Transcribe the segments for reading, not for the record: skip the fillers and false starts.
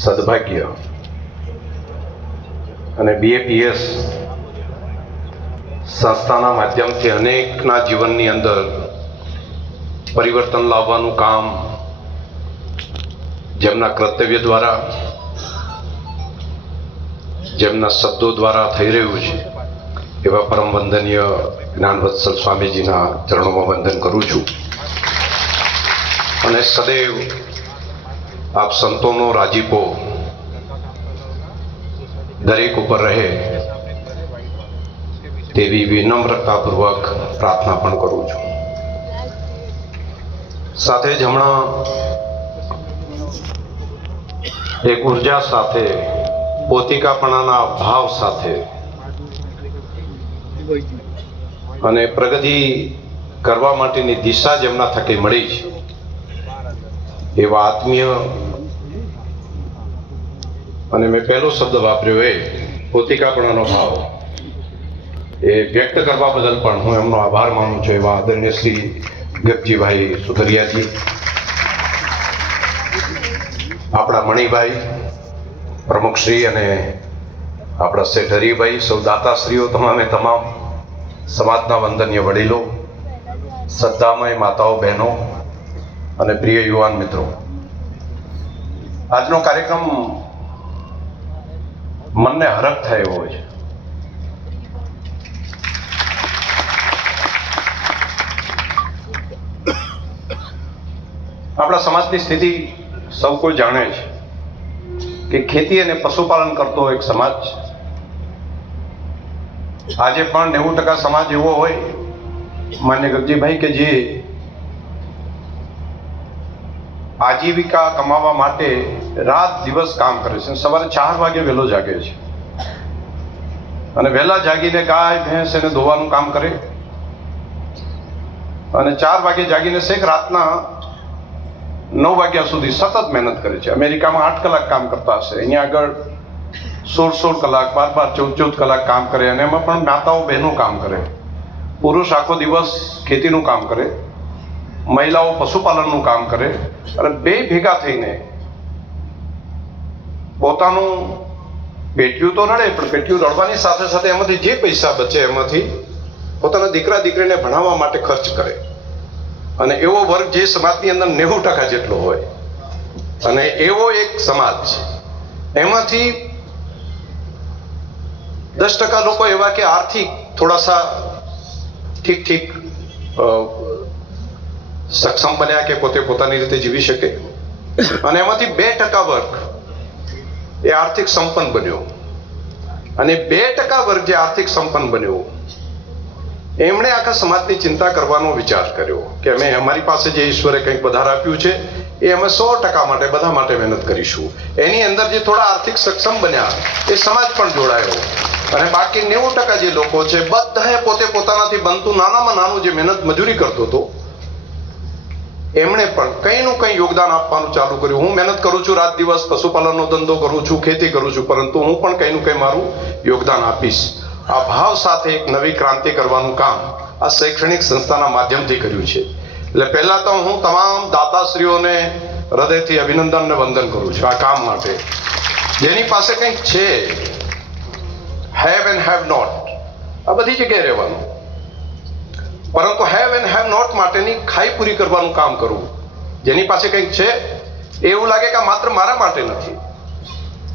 સદભાગ્ય અને બીએપીએસ સંસ્થાના માધ્યમથી અનેકના જીવનની અંદર પરિવર્તન લાવવાનું કામ જેમના કર્તવ્ય દ્વારા, જેમના શબ્દો દ્વારા થઈ રહ્યું છે એવા પરમ વંદનીય જ્ઞાનવત્સલ સ્વામીજીના ચરણોમાં વંદન કરું છું. અને સદૈવ આપ સંતોનો રાજીપો દરેક ઉપર રહે તેવી વિનમ્રતાપૂર્વક પ્રાર્થના પણ કરું છું. સાથે જ હમણાં એક ઉર્જા સાથે, પોતિકાપણાના ભાવ સાથે અને પ્રગતિ કરવા માટેની દિશા જેમના થકી મળી છે એવા આત્મીય, અને મેં પહેલો શબ્દ વાપર્યો એ પોતિકાપણાનો ભાવ, એ વ્યક્ત કરવા બદલ પણ હું એમનો આભાર માનું છું. એવા આદરણીય શ્રી ગપજીભાઈ સુતરિયાજી, આપણા મણિભાઈ પ્રમુખશ્રી અને આપણા શેઠ હરિભાઈ, સૌ દાતાશ્રીઓ, તમામે તમામ સમાજના વંદનીય વડીલો, શ્રદ્ધામય માતાઓ, બહેનો અને પ્રિય યુવાન મિત્રો, આજનો કાર્યક્રમ મનને હરખ થાય એવો છે. આપણા સમાજની સ્થિતિ સૌ કોઈ જાણે છે કે ખેતી અને પશુપાલન કરતો એક સમાજ છે. આજે પણ 90% સમાજ એવો હોય, માન્ય ગગજીભાઈ, કે જે આજીવિકા કમાવા માટે રાત દિવસ કામ કરે છે. સવારે 4 વાગે વહેલો જાગે છે અને વહેલા જાગીને ગાય ભેંસ એને ધોવાનું કામ કરે અને 4 વાગે જાગીને છેક રાતના 9 વાગ્યા સુધી સતત મહેનત કરે છે. અમેરિકામાં 8 કલાક કામ કરતા હશે, અહીંયા આગળ 16 કલાક, 12 14 કલાક કામ કરે. અને એમાં પણ માતાઓ બહેનો કામ કરે. પુરુષ આખો દિવસ ખેતીનું કામ કરે, મહિલાઓ પશુપાલનનું કામ કરે અને બે ભેગા થઈને પોતાનું પેટીયું તો રડે, પણ પેટીયું રડવાની સાથે સાથે એમાંથી જે પૈસા બચે એમાંથી પોતાના દીકરા દીકરીને ભણાવવા માટે ખર્ચ કરે. અને એવો વર્ગ જે સમાજની અંદર 90% જેટલો હોય, અને એવો એક સમાજ છે, એમાંથી 10% લોકો એવા કે આર્થિક થોડાસા ઠીક સક્ષમ બન્યા કે પોતે પોતાની રીતે જીવી શકે, અને એમાંથી 2% વર્ગ એ આર્થિક સંપન્ન બન્યો. અને 2% વર્ગ જે આર્થિક સંપન્ન બન્યો, એમણે આખા સમાજની ચિંતા કરવાનો વિચાર કર્યો કે અમે અમારી પાસે જે ઈશ્વરે કંઈક વધારે આપ્યું છે એ અમે 100% માટે, બધા માટે મહેનત કરીશું. એની અંદર જે થોડા આર્થિક સક્ષમ બન્યા એ સમાજ પણ જોડાયો, અને બાકી 90% જે લોકો છે બધાએ પોતે પોતાનાથી બનતું નાનામાં નાનું જે મહેનત મજૂરી કરતો હતો એમણે પણ કંઈનું કંઈ યોગદાન આપવાનું ચાલુ કર્યું. હું મહેનત કરું છું, રાત દિવસ પશુપાલનનો ધંધો કરું છું, ખેતી કરું છું, પરંતુ હું પણ કંઈનું કંઈ મારું યોગદાન આપીશ. આ ભાવ સાથે એક નવી ક્રાંતિ કરવાનું કામ આ શૈક્ષણિક સંસ્થાના માધ્યમથી કર્યું છે. એટલે પહેલા તો હું તમામ દાતાશ્રીઓને હૃદયથી અભિનંદન અને વંદન કરું છું આ કામ માટે. જેની પાસે કંઈક છે, હેવ એન્ડ હેવ નોટ, આ બધી જગ્યાએ રહેવાનું, પરંતુ હેવ એન્ડ હેવ નોટ માટેની ખાઈ પૂરી કરવાનું કામ કરવું. જેની પાસે કંઈક છે એવું લાગે કે માત્ર મારા માટે નથી,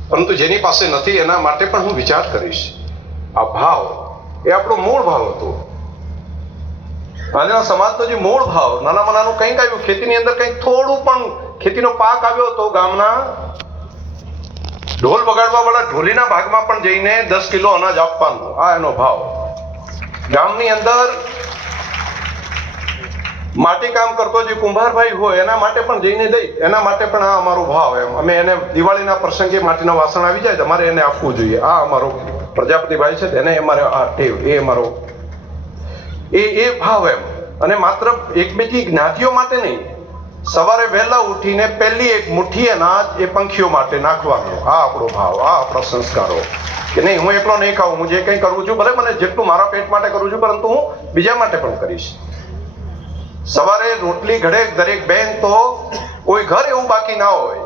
પરંતુ જેની પાસે નથી એના માટે પણ હું વિચાર કરીશ. આ ભાવ એ આપણો મૂળ ભાવ હતો. આજના સમાજનો જે મૂળ ભાવ, નાનામાં નાનું કંઈક આવ્યું, ખેતીની અંદર કંઈક થોડું પણ ખેતીનો પાક આવ્યો તો ગામના ઢોલ વગાડવા વાળા ઢોલીના ભાગમાં પણ જઈને 10 કિલો અનાજ આપવાનું, આ એનો ભાવ. ગામની અંદર માટી કામ કરતો જે કુંભારભાઈ હોય એના માટે પણ જઈને દઈ, એના માટે પણ આ અમારો ભાવ. એમ અમે એને દિવાળીના પ્રસંગે માટીના વાસણ આવી જાય અમારે એને આપવું જોઈએ, આ અમારો પ્રજાપતિભાઈ છે એને અમારે આ ટેવ, એ અમારો એ ભાવ એમ. અને માત્ર એક બીજી જ્ઞાતિઓ માટે નહીં, સવારે વહેલા ઉઠીને પહેલી એક મુઠ્ઠી અનાજ એ પંખીઓ માટે નાખવાનો, આ આપણો ભાવ, આ આપણા સંસ્કારો. કે નહીં, હું એકલો નહીં ખાઉં, હું જે કંઈ કરું છું ભલે મને જેટલું મારા પેટ માટે કરું છું, પરંતુ હું બીજા માટે પણ કરીશ. સવારે રોટલી ઘડે દરેક બેન તો કોઈ ઘર એવું બાકી ના હોય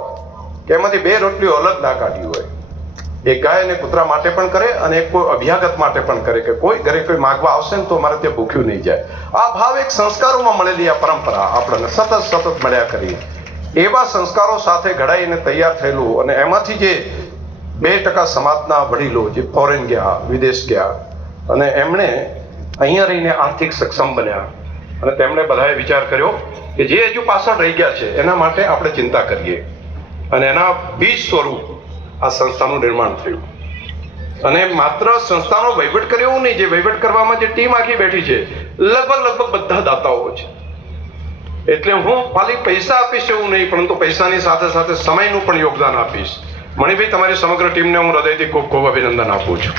કે એમાંથી 2 રોટલીઓ અલગ ના કાઢી હોય. એક ગાય અને કૂતરા માટે પણ કરે અને એક કોઈ અભ્યાગત માટે પણ કરે કે કોઈ ઘરે કોઈ માગવા આવશે ને તો અમારે ત્યાં ભૂખ્યું નહીં જાય. આ ભાવ એક સંસ્કારોમાં મળેલી આ પરંપરા આપણને સતત મળ્યા કરી. એવા સંસ્કારો સાથે ઘડાઈને તૈયાર થયેલું અને એમાંથી જે 2% સમાજના વડીલો જે ફોરેન ગયા, વિદેશ ગયા અને એમણે અહીંયા રહીને આર્થિક સક્ષમ બન્યા અને તેમણે બધાએ વિચાર કર્યો કે જે હજુ પાછળ રહી ગયા છે એના માટે આપણે ચિંતા કરીએ અને એના બીજ સ્વરૂપ આ સંસ્થાનું નિર્માણ થયું. અને માત્ર સંસ્થાનો વહીવટ કર્યો એવું નહીં, જે વહીવટ કરવામાં જે ટીમ આખી બેઠી છે લગભગ બધા દાતાઓ છે. એટલે હું ખાલી પૈસા આપીશ એવું નહીં, પરંતુ પૈસાની સાથે સાથે સમયનું પણ યોગદાન આપીશ. મણિભાઈ, તમારી સમગ્ર ટીમને હું હૃદયથી ખૂબ અભિનંદન આપું છું.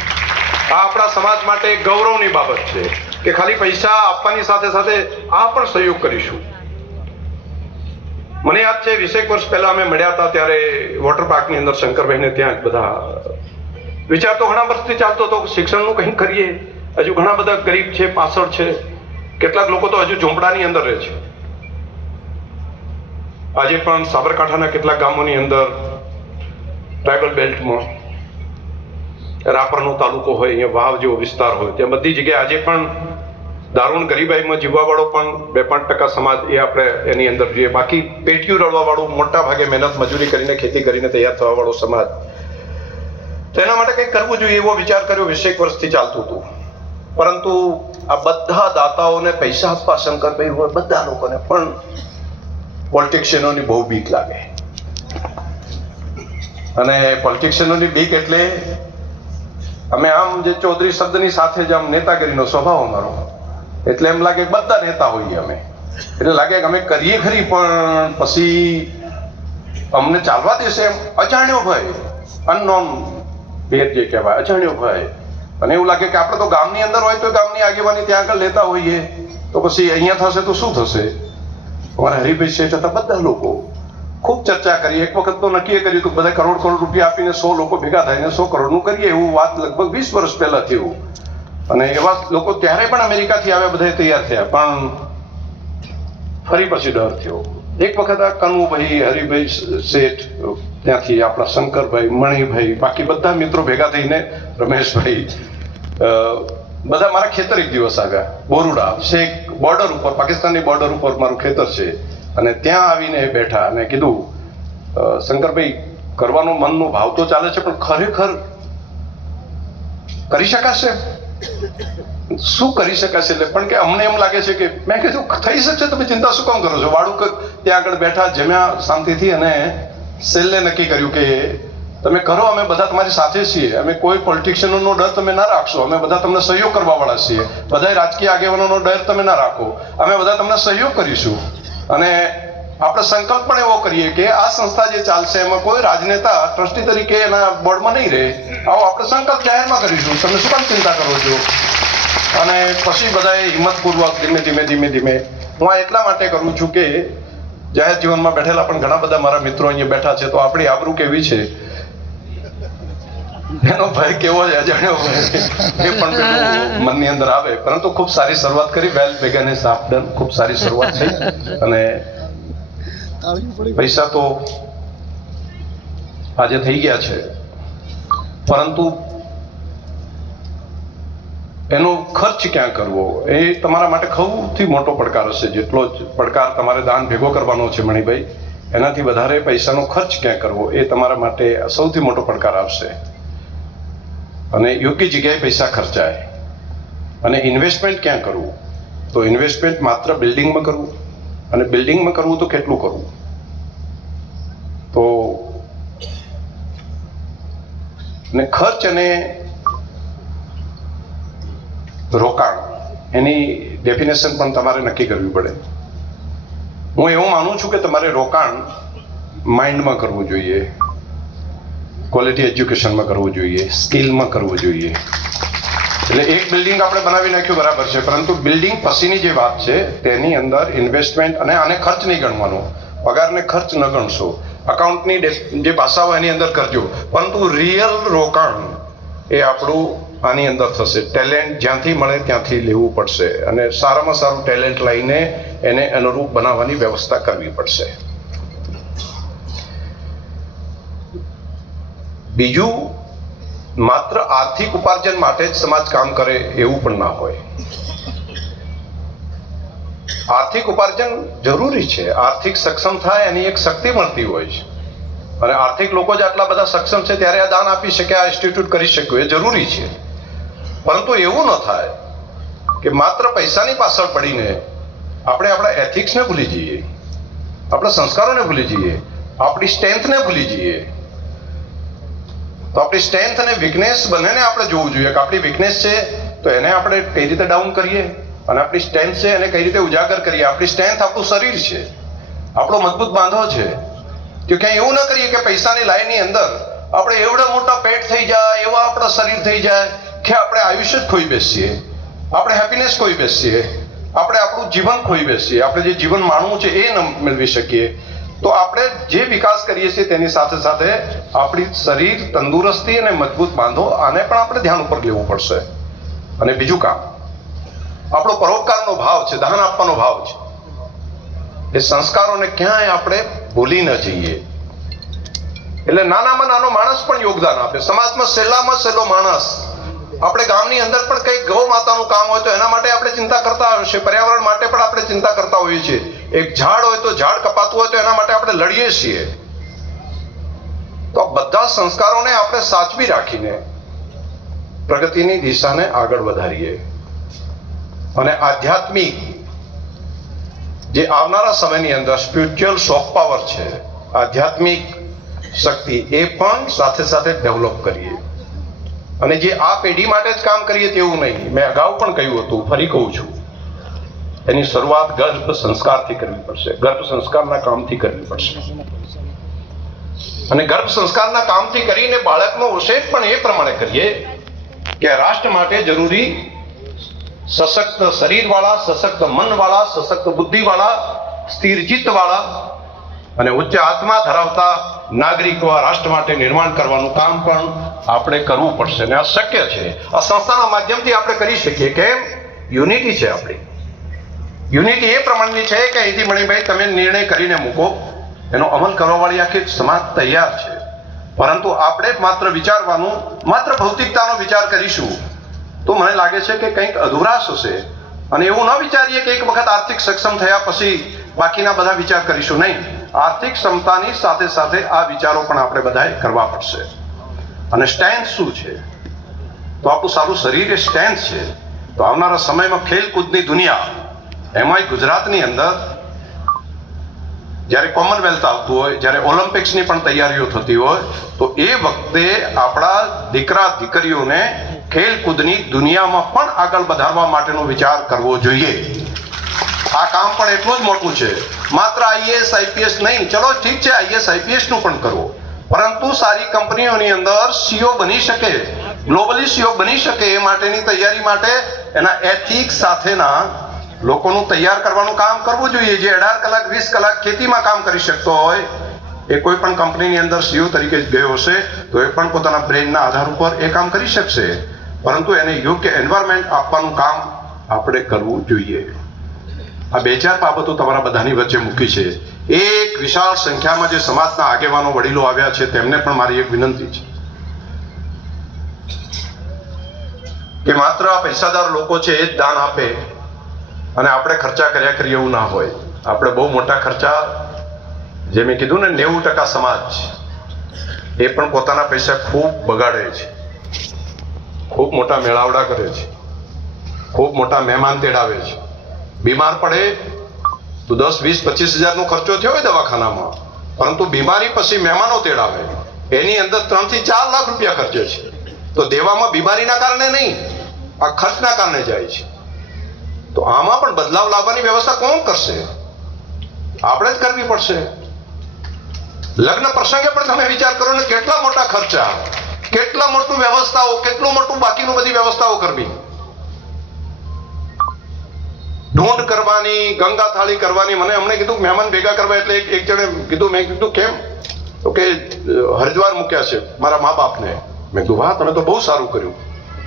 આ આપણા સમાજ માટે એક ગૌરવની બાબત છે કે ખાલી પૈસા આપવાની સાથે સાથે આ પણ સહયોગ કરીશું. મને યાદ છે 20 વર્ષ પહેલા અમે મળ્યા હતા ત્યારે વોટર પાર્કની અંદર શંકરભાઈને ત્યાં બધા વિચાર તો ઘણા વર્ષથી ચાલતો હતો શિક્ષણનું કંઈક કરીએ. હજુ ઘણા બધા ગરીબ છે, પાછળ છે, કેટલાક લોકો તો હજુ ઝૂંપડાની અંદર રહે છે. આજે પણ સાબરકાંઠાના કેટલાક ગામોની અંદર ટ્રાઇબલ બેલ્ટમાં રાપરનો તાલુકો હોય, અહીંયા વાવ જેવો વિસ્તાર હોય, ત્યાં બધી જગ્યાએ આજે પણ દારૂણ ગરીબાઈમાં જીવવાવાળો પણ 2-5% સમાજ એ આપણે એની અંદર જોઈએ. બાકી પેટીયું રળવાવાળું મોટા ભાગે મહેનત મજૂરી કરીને ખેતી કરીને તૈયાર થવાવાળો સમાજ. તેના માટે કંઈક કરવું જોઈએ એવો વિચાર કર્યો. 20 વર્ષથી ચાલતું હતું. પરંતુ આ બધા દાતાઓને પૈસા આપવા શંકરભાઈ હોય બધા લોકોને પણ પોલિટિશિયનોની બહુ બીક લાગે. અને પોલિટિશિયનોની બીક એટલે અમે આમ જે ચૌધરી શબ્દની સાથે જ આમ નેતાગીરીનો સ્વભાવ અમારો, એટલે એમ લાગે બધા નેતા હોઈએ અમે. એટલે લાગે કે અમે કરીએ ખરી પણ પછી અમને ચાલવા દેશે એમ. અજાણ્યો ભય, અનનોન ભેદ જે કહેવાય, અજાણ્યો ભય. અને એવું લાગે કે આપણે તો ગામની અંદર હોય તો ગામની આગેવાની ત્યાં આગળ લેતા હોઈએ, તો પછી અહીંયા થશે તો શું થશે. અમારા હરિભાઈ શેઠ હતા, બધા લોકો ખૂબ ચર્ચા કરી. એક વખત તો નક્કી કર્યું કે બધા કરોડ રૂપિયા આપીને 100 લોકો ભેગા થઈને 100 કરોડનું કરીએ. એવું વાત લગભગ 20 વર્ષ પહેલા થયું. અને એવા લોકો ત્યારે પણ અમેરિકાથી આવ્યા, બધા તૈયાર થયા, પણ ફરી પછી ડર થયો. એક વખત આ કનુભાઈ, હરિભાઈ શેઠ, ત્યાંથી આપણા શંકરભાઈ, મણિભાઈ, બાકી બધા મિત્રો ભેગા થઈને રમેશભાઈ, બધા મારા ખેતર એક દિવસ આવ્યા. બોરુડા શેખ બોર્ડર ઉપર, પાકિસ્તાનની બોર્ડર ઉપર મારું ખેતર છે. અને ત્યાં આવીને બેઠા અને કીધું, શંકરભાઈ, કરવાનો મનનો ભાવ તો ચાલે છે, પણ ખરેખર કરી શકાશે? શું કરી શકાશે? એટલે પણ કે અમને એમ લાગે છે કે, મેં કીધું થઈ શકશે, તમે ચિંતા શું કામ કરો છો? વાળું ત્યાં આગળ બેઠા, જમ્યા શાંતિથી અને છેલ્લે નક્કી કર્યું કે તમે કરો, અમે બધા તમારી સાથે છીએ. અમે કોઈ પોલિટિશિયનોનો ડર તમે ના રાખશો, અમે બધા તમને સહયોગ કરવા વાળા છીએ. બધા રાજકીય આગેવાનોનો ડર તમે ના રાખો, અમે બધા તમને સહયોગ કરીશું. અને આપણે સંકલ્પ પણ એવો કરીએ કે આ સંસ્થા જે ચાલશે એમાં કોઈ રાજનેતા ટ્રસ્ટી તરીકે એના બોર્ડમાં નહીં રહે. આવો આપણે સંકલ્પ જાહેરમાં કરીશું. તમે શું કામ ચિંતા કરો છો? અને પછી બધાએ હિંમતપૂર્વક ધીમે હું આ એટલા માટે કરું છું કે જાહેર જીવનમાં બેઠેલા પણ ઘણા બધા મારા મિત્રો અહીંયા બેઠા છે, તો આપણી આબરૂ કેવી છે એનો ભય કેવો છે, અજાણ્યો ભય, એ પણ પેલું મનની અંદર આવે. પરંતુ ખૂબ સારી શરૂઆત કરી. વેલ બેગન ઇઝ આફ્ટર, ખૂબ સારી શરૂઆત થઈ. અને પૈસા તો આજે થઈ ગયા છે, પરંતુ એનો ખર્ચ ક્યાં કરવો એ તમારા માટે સૌથી મોટો પડકાર હશે. જેટલો જ પડકાર તમારે દાન ભેગો કરવાનો છે મણિભાઈ, એનાથી વધારે પૈસાનો ખર્ચ ક્યાં કરવો એ તમારા માટે સૌથી મોટો પડકાર આવશે. અને યોગ્ય જગ્યાએ પૈસા ખર્ચાય. અને ઇન્વેસ્ટમેન્ટ ક્યાં કરવું? તો ઇન્વેસ્ટમેન્ટ માત્ર બિલ્ડિંગમાં કરવું, અને બિલ્ડિંગમાં કરવું તો કેટલું કરવું? તો અને ખર્ચ અને રોકાણ એની ડેફિનેશન પણ તમારે નક્કી કરવી પડે. હું એવું માનું છું કે તમારે રોકાણ માઇન્ડમાં કરવું જોઈએ, ક્વોલિટી એજ્યુકેશનમાં કરવું જોઈએ, સ્કિલમાં કરવું જોઈએ. એટલે એક બિલ્ડિંગ આપણે બનાવી નાખ્યું બરાબર છે, પરંતુ બિલ્ડિંગ પછીની જે વાત છે તેની અંદર ઇન્વેસ્ટમેન્ટ, અને આને ખર્ચ નહીં ગણવાનો, પગારને ખર્ચ ન ગણશો, અકાઉન્ટની જે ભાષાઓ એની અંદર કરજો, પરંતુ રિયલ રોકાણ એ આપણું આની અંદર થશે. ટેલેન્ટ જ્યાંથી મળે ત્યાંથી લેવું પડશે, અને સારામાં સારું ટેલેન્ટ લઈને એને અનુરૂપ બનાવવાની વ્યવસ્થા કરવી પડશે. બીજું, માત્ર આર્થિક ઉપાર્જન માટે જ સમાજ કામ કરે એવું પણ ના હોય. આર્થિક ઉપાર્જન જરૂરી છે, આર્થિક સક્ષમ થાય એની એક શક્તિ મળતી હોય છે, અને આર્થિક લોકો જ આટલા બધા સક્ષમ છે ત્યારે આ દાન આપી શકે, આ ઇન્સ્ટિટ્યૂટ કરી શક્યું, એ જરૂરી છે. પરંતુ એવું ન થાય કે માત્ર પૈસાની પાછળ પડીને આપણે આપણા એથિક્સને ભૂલી જઈએ, આપણા સંસ્કારોને ભૂલી જઈએ, આપણી સ્ટ્રેન્થને ભૂલી જઈએ. તો આપણી સ્ટ્રેન્થ અને વીકનેસ બંનેને આપણે જોવું જોઈએ કે આપણી વીકનેસ છે તો એને આપણે કઈ રીતે ડાઉન કરીએ, અને આપણી સ્ટ્રેન્થ છે એને કઈ રીતે ઉજાગર કરીએ. આપણી સ્ટ્રેન્થ આપણું શરીર છે, આપણો મજબૂત બાંધો છે. તો ક્યાંય એવું ન કરીએ કે પૈસાની લાઈનની અંદર આપણે એવડા મોટા પેટ થઈ જાય, એવા આપણા શરીર થઈ જાય કે આપણે આયુષ્ય જ ખોઈ બેસીએ, આપણે હેપીનેસ ખોઈ બેસીએ, આપણે આપણું જીવન ખોઈ બેસીએ, આપણે જે જીવન માણવું છે એ ન મેળવી શકીએ. તો આપણે જે વિકાસ કરીએ છીએ તેની સાથે સાથે આપણી શરીર તંદુરસ્તી અને મજબૂત બાંધો, આને પણ આપણે ધ્યાન ઉપર લેવું પડશે. અને બીજું કામ, આપણો પરોપકારનો ભાવ છે, દાન આપવાનો ભાવ છે, એ સંસ્કારોને ક્યાંય આપણે ભૂલી ન જઈએ. એટલે નાનામાં નાનો માણસ પણ યોગદાન આપે, સમાજમાં સહેલામાં સહેલો માણસ. આપણે ગામની અંદર પણ કંઈક ગૌ માતાનું કામ હોય તો એના માટે આપણે ચિંતા કરતા હોઈએ છીએ, પર્યાવરણ માટે પણ આપણે ચિંતા કરતા હોઈએ છીએ. એક ઝાડ હોય તો ઝાડ કપાતું હોય તો એના માટે આપણે લડીએ છીએ. તો બધા સંસ્કારોને આપણે સાચવી રાખીને પ્રગતિની દિશાને આગળ વધારીએ. અને આધ્યાત્મિક જે આવનારા સમયની અંદર સ્પિરિચ્યુઅલ સોફ્ટ પાવર છે, આધ્યાત્મિક શક્તિ, એ પણ સાથે સાથે ડેવલપ કરીએ. અને જે આ પેઢી માટે જ કામ કરીએ તેવું નહીં, મેં અગાઉ પણ કહ્યું હતું, ફરી કહું છું, એની શરૂઆત ગર્ભ સંસ્કારથી કરવી પડશે, ગર્ભ સંસ્કારના કામથી કરવી પડશે. અને ગર્ભ સંસ્કારના કામથી કરીને બાળકનો ઉછેર પણ એ પ્રમાણે કરીએ કે રાષ્ટ્ર માટે જરૂરી સશક્ત શરીરવાળા, સશક્ત મનવાળા, સશક્ત બુદ્ધિવાળા, સ્થિર ચિત્તવાળા અને ઉચ્ચ આત્મા ધરાવતા નાગરિકો આ રાષ્ટ્ર માટે નિર્માણ કરવાનું કામ પણ આપણે કરવું પડશે. અને આ શક્ય છે, આ સંસ્થાના માધ્યમથી આપણે કરી શકીએ. કેમ? યુનિટી છે આપણી. યુનિટી એ પ્રમાણની છે કે અહીંથી મણિભાઈ તમે નિર્ણય કરીને મૂકો, એનો અમલ કરવાવાળી આખી સમાજ તૈયાર છે. પરંતુ આપણે માત્ર વિચારવાનું, માત્ર ભૌતિકતાનો વિચાર કરીશું તો મને લાગે છે કે કંઈક અધુરાશ હશે. અને એવું ન વિચારીએ કે એક વખત આર્થિક સક્ષમ થયા પછી બાકીના બધા વિચાર કરીશું. નહીં, આર્થિક ક્ષમતાની સાથે સાથે આ વિચારો પણ આપણે બધાએ કરવા પડશે. અને સ્ટ્રેન્થ શું છે? તો આપણું સારું શરીર એ સ્ટ્રેન્થ છે. તો આવનારા સમયમાં ખેલકૂદની દુનિયા, એમાંય ગુજરાતની અંદર જ્યારે કોમનવેલ્થ આવતું હોય, જ્યારે ઓલિમ્પિક્સની પણ તૈયારીઓ થતી હોય, તો એ વખતે આપણા દીકરા દીકરીઓને ખેલકૂદની દુનિયામાં પણ આગળ વધારવા માટેનો વિચાર કરવો જોઈએ. આ કામ પણ એટલું જ મોટું છે, માત્ર આઈએએસ આઈપીએસ નહીં. ચલો ઠીક છે, આઈએએસ આઈપીએસ નું પણ કરવો, પરંતુ સારી કંપનીઓની અંદર સીઓ બની શકે, ગ્લોબલી સીઓ બની શકે એ માટેની તૈયારી માટે એના એથિક્સ સાથેના લોકોનું તૈયાર કરવાનું કામ કરવું જોઈએ. જે 18 કલાક 20 કલાક ખેતીમાં કામ કરી શકતો હોય એ કોઈ પણ કંપનીની અંદર સીઓ તરીકે ગયો હશે તો એ પણ પોતાના બ્રેનના આધાર ઉપર એ કામ કરી શકશે. પરંતુ એને યોગ્ય એન્વાયરમેન્ટ આપવાનું કામ આપણે કરવું જોઈએ. આ 2-4 બાબતો તમારા બધાની વચ્ચે મૂકી છે. એક વિશાળ સંખ્યામાં જે સમાજના આગેવાનો વડીલો આવ્યા છે તેમને પણ મારી એક વિનંતી છે કે માત્ર આ પૈસાદાર લોકો છે એ જ દાન આપે અને આપણે ખર્ચા કર્યા કરીએ એવું ના હોય. આપણે બહુ મોટા ખર્ચા, જે મેં કીધું ને 90% સમાજ એ પણ પોતાના પૈસા ખૂબ બગાડે છે, ખૂબ મોટા મેળાવડા કરે છે, ખૂબ મોટા મહેમાન તેડાવે છે. બીમાર પડે તો 10, 20, 25 હજારનો ખર્ચો થયો હોય દવાખાનામાં, પરંતુ બીમારી પછી મહેમાનો તેડાવે એની અંદર 3 થી 4 લાખ રૂપિયા ખર્ચે છે. તો દેવામાં બીમારીના કારણે નહીં, આ ખર્ચના કારણે જાય છે. તો આમાં પણ બદલાવ લાવવાની વ્યવસ્થા કોણ કરશે? આપણે જ કરવી પડશે. લગ્ન પ્રસંગે પણ તમે વિચાર કરો ને, કેટલા મોટા ખર્ચા, કેટલા મોટું વ્યવસ્થાઓ, કેટલું મોટું બાકીનું બધી વ્યવસ્થાઓ કરવી, ઢૂંઢ કરવાની, ગંગા થાળી કરવાની. મને હમણે કીધું મહેમાન ભેગા કરવા, એટલે એક જણે કીધું, મેં કીધું કેમ? તો કે હરિદ્વાર મૂક્યા છે મારા મા બાપને. મેં કીધું વાહ, તમે તો બહુ સારું કર્યું.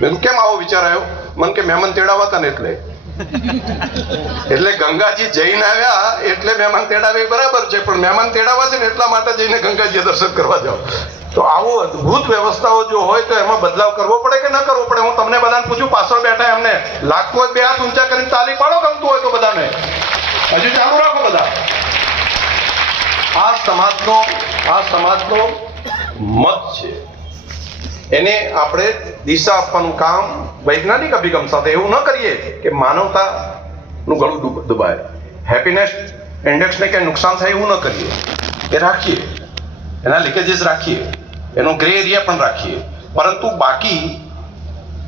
મેં કીધું કેમ આવો વિચાર આવ્યો? મને કે મહેમાન તેડાવા હતા ને એટલે. એટલે ગંગાજી જઈને આવ્યા એટલે મહેમાન તેડાવે બરાબર છે, પણ મહેમાન તેડાવા છે ને એટલા માટે જઈને ગંગાજી દર્શન કરવા જાઓ. તો આવો અદ્ભુત વ્યવસ્થાઓ જો હોય તો એમાં બદલાવ કરવો પડે કે ન કરવો પડે? હું તમને બધાને પૂછું, પાછળ બેઠા એમને લાગતું હોય બે હાથ ઊંચા કરીને તાલી પાડો, ગમતું હોય તો બધાને. હજુ ચાલુ રાખો બધા. આ સમાજનો મત છે, એને આપણે દિશા આપવાનું કામ વૈજ્ઞાનિક અભિગમ સાથે. એવું ન કરીએ કે માનવતાનું ગળું દુબાય, હેપીનેસ ઇન્ડેક્સને કંઈ નુકસાન થાય એવું ન કરીએ. એ રાખીએ, એના લીકેજીસ રાખીએ, એનો ગ્રે એરિયા પણ રાખીએ, પરંતુ બાકી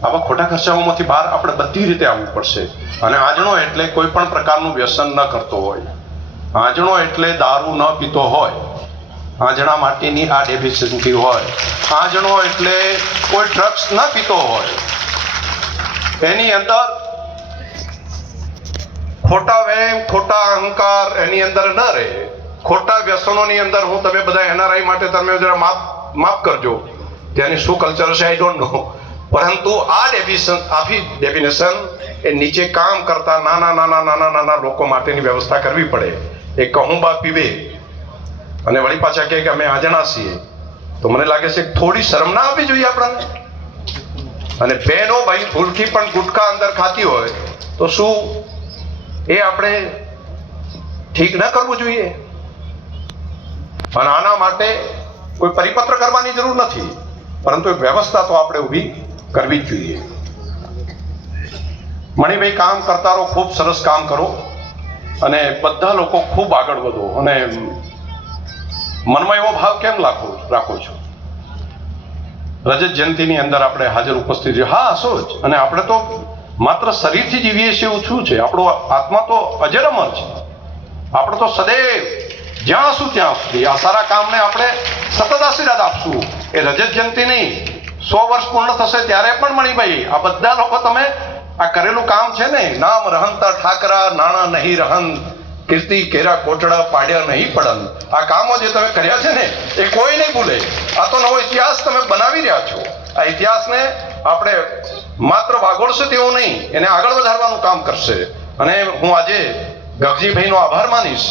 આવા ખોટા ખર્ચાઓમાંથી બહાર આપણે બધી રીતે આવવું પડશે. અને આંજણો એટલે કોઈ પણ પ્રકારનું વ્યસન ન કરતો હોય, આંજણો એટલે દારૂ ન પીતો હોય, આંજણા માટેની આ ડેફિશિયન્સી હોય, આંજણો એટલે કોઈ ડ્રગ્સ ન પીતો હોય, એની અંદર ખોટા વહેમ, ખોટા અહંકાર એની અંદર ન રહે, ખોટા વ્યસનોની અંદર. હું તમે બધા એનઆરઆઈ માટે તમે જરા માફ કરજો, ત્યાંની શું કલ્ચર છે આઈ ડોન્ટ નો, પરંતુ આ ડેફિનેશન એ નીચે કામ કરતા નાના લોકો માટેની વ્યવસ્થા કરવી પડે. એ કહુંબા પીવે અને વળી પાછા કહે કે અમે આંજણા છીએ, તો મને લાગે છે થોડી શરમ ના આવવી જોઈએ આપણને. અને બહેનો ભાઈ ભૂલથી પણ ગુટખા અંદર ખાતી હોય તો શું એ આપણે ઠીક ન કરવું જોઈએ? અને આના માટે કોઈ પરિપત્ર કરવાની જરૂર નથી, પરંતુ એક વ્યવસ્થા તો આપણે ઊભી કરવી જ જોઈએ. મણિભાઈ, કામ કરતા રહો, ખૂબ સરસ કામ કરો અને બધા લોકો ખૂબ આગળ વધો. અને મનમાં એવો ભાવ કેમ રાખો છો? રજત જયંતિની અંદર આપણે હાજર ઉપસ્થિત છીએ. હા, હશો જ. અને આપણે તો માત્ર શરીરથી જીવીએ છીએ એવું શું છે? આપણો આત્મા તો અજર અમર છે. આપણે તો સદૈવ જ્યાં શું ત્યાં સુધી આ સારા કામને આપણે સતત આશીર્વાદ આપશું. એ રજત જયંતિ નહીં, 100 વર્ષ પૂર્ણ થશે ત્યારે પણ મણિભાઈ, આ બધા લોકો તમે આ કરેલું કામ છે ને, નામ રહંતા ઠાકરા, નાણા નહીં રહન, કીર્તિ કેરા કોટડા, પાડ્યા નહીં પડન. આ કામો જે તમે કર્યા છે ને એ કોઈ નહીં ભૂલે. આ તો નવો ઇતિહાસ તમે બનાવી રહ્યા છો. આ ઇતિહાસને આપણે માત્ર વાગોળશે તેવું નહીં, એને આગળ વધારવાનું કામ કરશે. અને હું આજે ગગજીભાઈનો આભાર માનીશ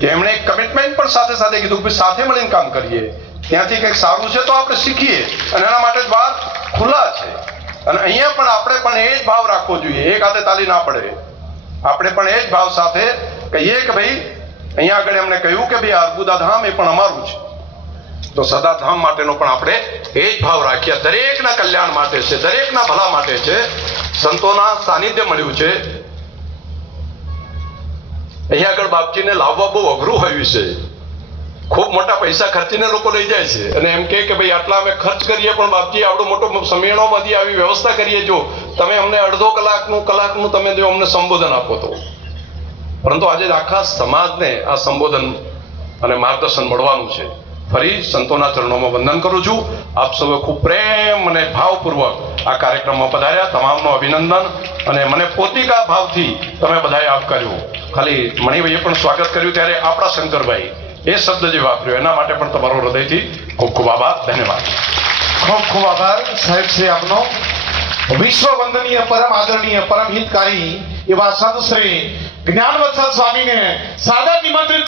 કે એમણે એક કમિટમેન્ટ પણ સાથે સાથે કીધું કે સાથે મળીને કામ કરીએ, ત્યાંથી કંઈક સારું છે તો આપણે શીખીએ, અને એના માટે દ્વાર ખુલ્લા છે. અને અહીંયા પણ આપણે પણ એ જ ભાવ રાખવો જોઈએ. એક હાથે તાલી ના પડે, આપણે પણ એ જ ભાવ સાથે કહીએ કે ભાઈ અહીંયા આગળ એમણે કહ્યું કે ભાઈ અર્બુદા ધામ એ પણ અમારું છે, તો સદા ધામ માટેનો પણ આપણે એ જ ભાવ રાખીએ. દરેકના કલ્યાણ માટે છે, દરેકના ભલા માટે છે. સંતોના સાનિધ્ય મળ્યું છે. અહીંયા આગળ બાપજીને લાવવા બહુ અઘરું હોય છે. ખૂબ મોટા પૈસા ખર્ચીને લોકો લઈ જાય છે અને એમ કે ભાઈ આટલા અમે ખર્ચ કરીએ પણ બાપજી આવડો મોટો સમેણોમાંથી આવી વ્યવસ્થા કરીએ, જો તમે અમને અડધો કલાકનું તમે જો અમને સંબોધન આપો તો. પરંતુ આજે આખા સમાજને આ સંબોધન અને માર્ગદર્શન મળવાનું છે. ફરી સંતોના ચરણોમાં વંદન કરું છું. આપ સૌએ ખૂબ પ્રેમ અને ભાવપૂર્વક આ કાર્યક્રમમાં પધાર્યા. તમામનો અભિનંદન. અને મને પોતિકા ભાવથી તમે બધાએ આવકાર્યો. ખાલી મણિભાઈએ પણ સ્વાગત કર્યું ત્યારે આપણા શંકરભાઈ એ શબ્દ જે વાપર્યો એના માટે પણ તમારો હૃદયથી ખૂબ ખૂબ આભાર. ધન્યવાદ. ખૂબ ખૂબ આભાર સાહેબ શ્રી આપનો. વિશ્વ વંદનીય, પરમ આદરણીય, પરમ હિતકારી એવા સંત શ્રી જ્ઞાનવત્સલ સ્વામીને સાદર નિમંત્રિત